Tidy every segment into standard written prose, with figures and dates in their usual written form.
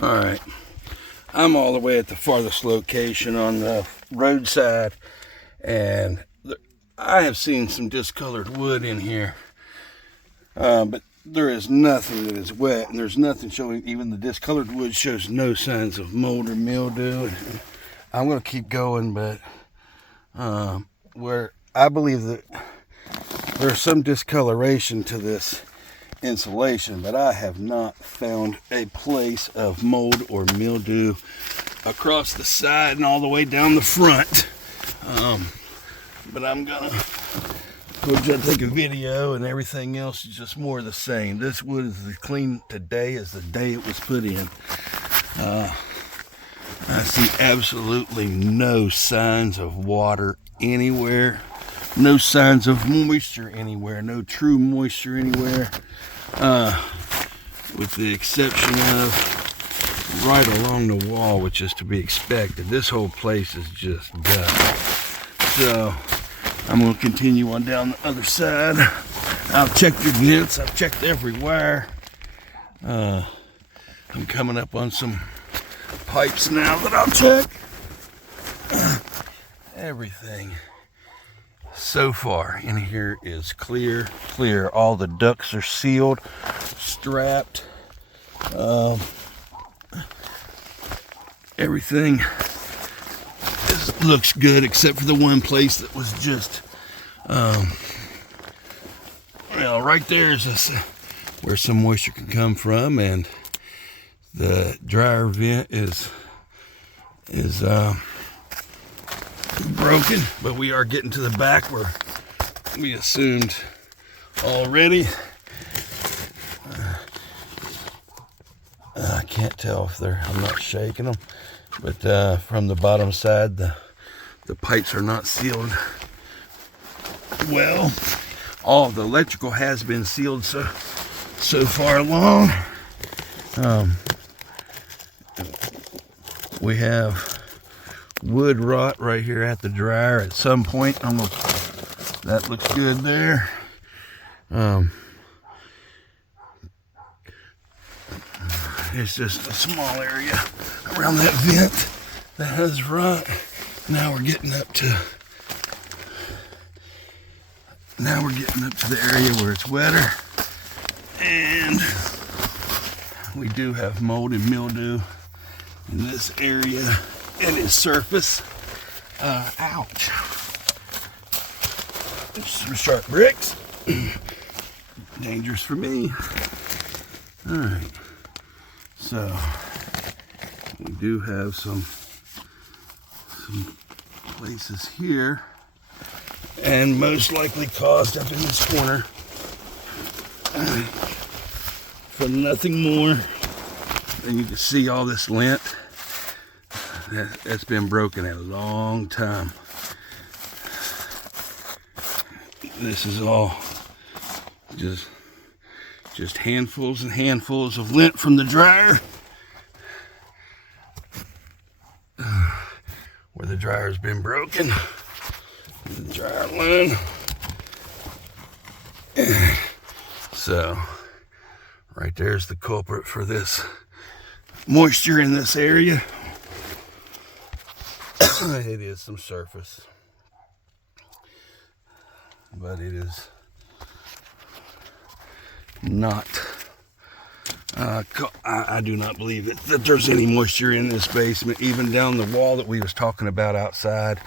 All right, I'm all the way at the farthest location on the roadside, and I have seen some discolored wood in here, but there is nothing that is wet, and there's nothing showing. Even the discolored wood shows no signs of mold or mildew. I'm going to keep going, but where I believe that there's some discoloration to this insulation, but I have not found a place of mold or mildew across the side and all the way down the front. But I'm gonna go take a video, and everything else is just more of the same. This wood is as clean today as the day it was put in. I see absolutely no signs of water anywhere, no signs of moisture anywhere, no true moisture anywhere, with the exception of right along the wall, which is to be expected. This whole place is just done. So I'm going to continue on down the other side. I've checked the vents, I've checked every wire. I'm coming up on some pipes now that I'll check. Everything so far in here is clear. All the ducts are sealed, strapped. Everything looks good except for the one place that was just well, right there is where some moisture can come from, and the dryer vent is broken, but we are getting to the back where we assumed already. I can't tell if I'm not shaking them, but from the bottom side, the pipes are not sealed well. All of the electrical has been sealed so far along. We have wood rot right here at the dryer at some point. That looks good there. It's just a small area around that vent that has rot. Now we're getting up to the area where it's wetter, and we do have mold and mildew in this area and its surface. Ouch. Some sharp bricks. Dangerous for me. Alright. So we do have some places here, and most likely caused up in this corner for nothing more than you can see all this lint that's been broken a long time. This is all just handfuls and handfuls of lint from the dryer, where the dryer's been broken. The dryer line. So right there's the culprit for this moisture in this area. It is some surface, but it is not I do not believe that there's any moisture in this basement. Even down the wall that we was talking about outside,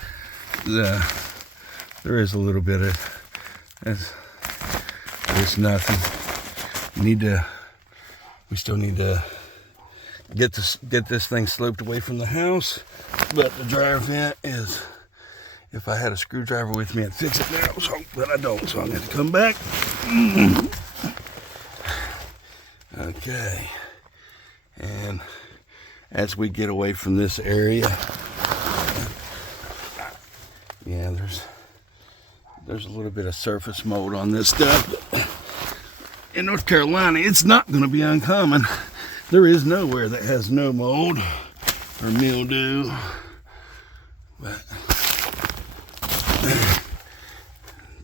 there is a little bit of it's nothing. We still need to get this thing sloped away from the house, but the dryer vent is, if I had a screwdriver with me, I'd fix it now, but I don't, so I'm going to have to come back. Okay, and as we get away from this area, yeah, there's a little bit of surface mold on this stuff. In North Carolina, it's not going to be uncommon. There is nowhere that has no mold or mildew, but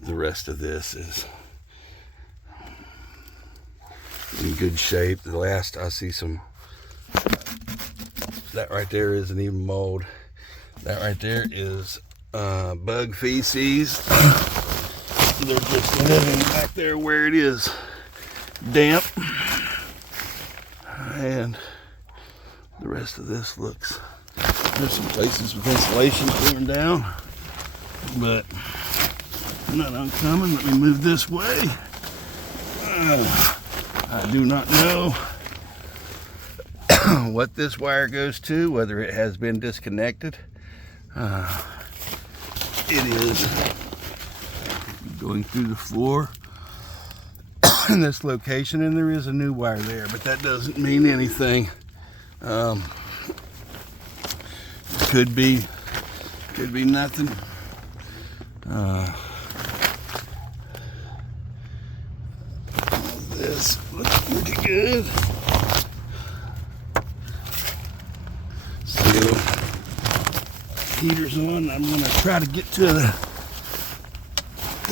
the rest of this is in good shape. The last I see some That right there isn't even mold. That right there is bug feces. They're just living back there where it is damp. And the rest of this looks, there's some places with insulation torn down, but not uncommon. Let me move this way. I do not know what this wire goes to, whether it has been disconnected. It is going through the floor in this location, and there is a new wire there, but that doesn't mean anything. Could be nothing. This looks pretty good. So, heater's on. I'm gonna try to get to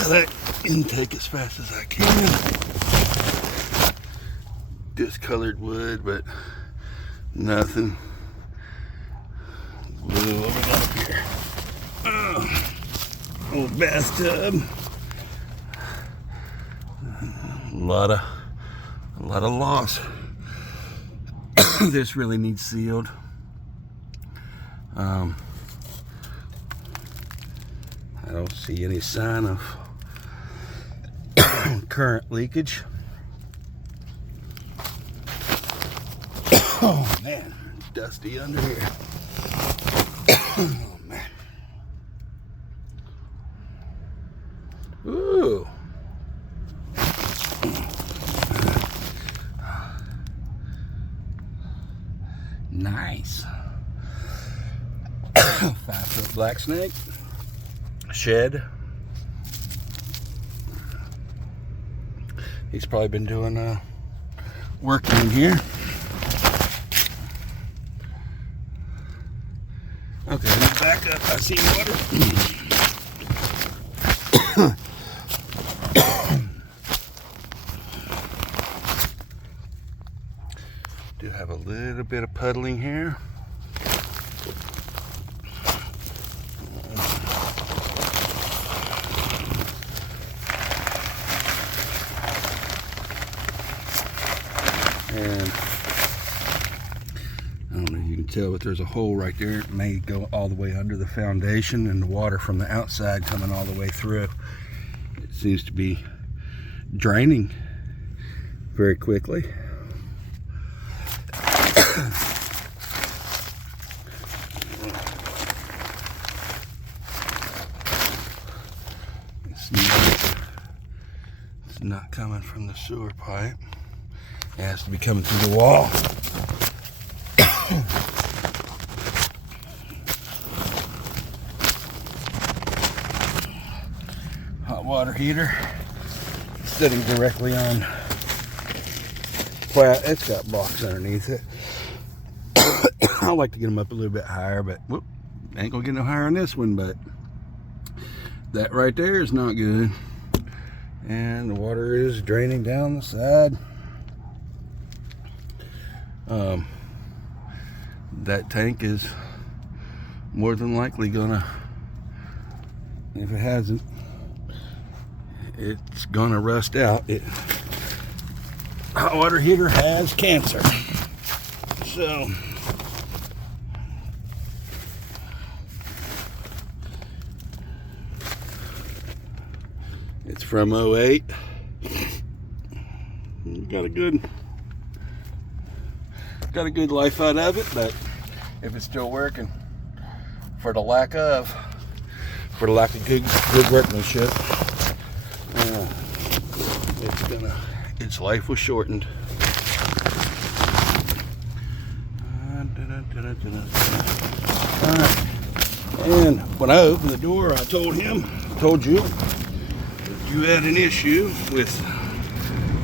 that intake as fast as I can. Discolored wood, but nothing. Blue, what we got up here? Old bathtub. A lot of loss. This really needs sealed. I don't see any sign of current leakage. Oh man, dusty under here. Oh man. Ooh. Nice. 5-foot black snake. Shed. He's probably been doing working in here. Okay, let me back up. I see water. Do have a little bit of puddling here. And I don't know if you can tell, but there's a hole right there. It may go all the way under the foundation, and the water from the outside coming all the way through. It seems to be draining very quickly. It's not coming from the sewer pipe. It has to be coming through the wall. Hot water heater sitting directly on. Well, it's got blocks underneath it. I like to get them up a little bit higher, but whoop, ain't gonna get no higher on this one. But that right there is not good, and the water is draining down the side. That tank is more than likely gonna, if it hasn't, it's gonna rust out. Hot water heater has cancer. So it's from 08. Got a good life out of it, but if it's still working, for the lack of good workmanship, its life was shortened. Alright. And when I opened the door, I told you had an issue with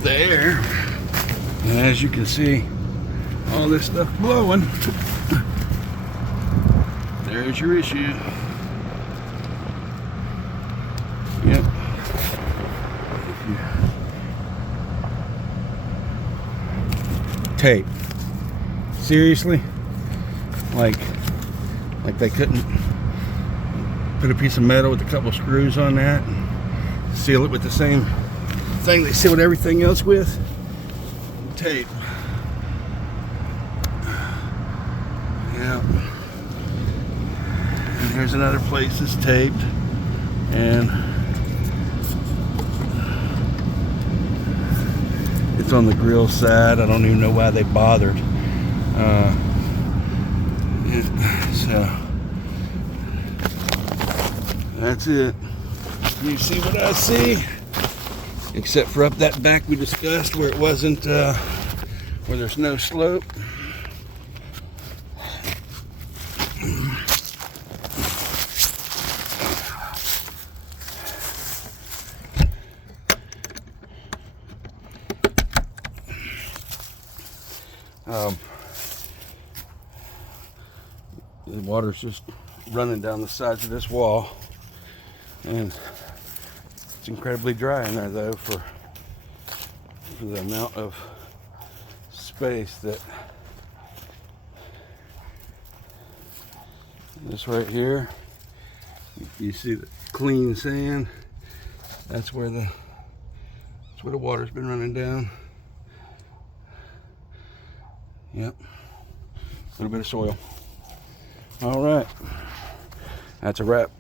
the air, and as you can see, all this stuff blowing. There's your issue. Yep. Tape. Seriously? like they couldn't put a piece of metal with a couple of screws on that and seal it with the same thing they sealed everything else with, tape. Yeah. And here's another place that's taped, and it's on the grill side. I don't even know why they bothered. So that's it. You see what I see, except for up that back we discussed where it wasn't, where there's no slope. The water's just running down the sides of this wall, and it's incredibly dry in there though for the amount of space that this right here. You see the clean sand. That's where the water's been running down. Yep, a little bit of soil. All right, that's a wrap.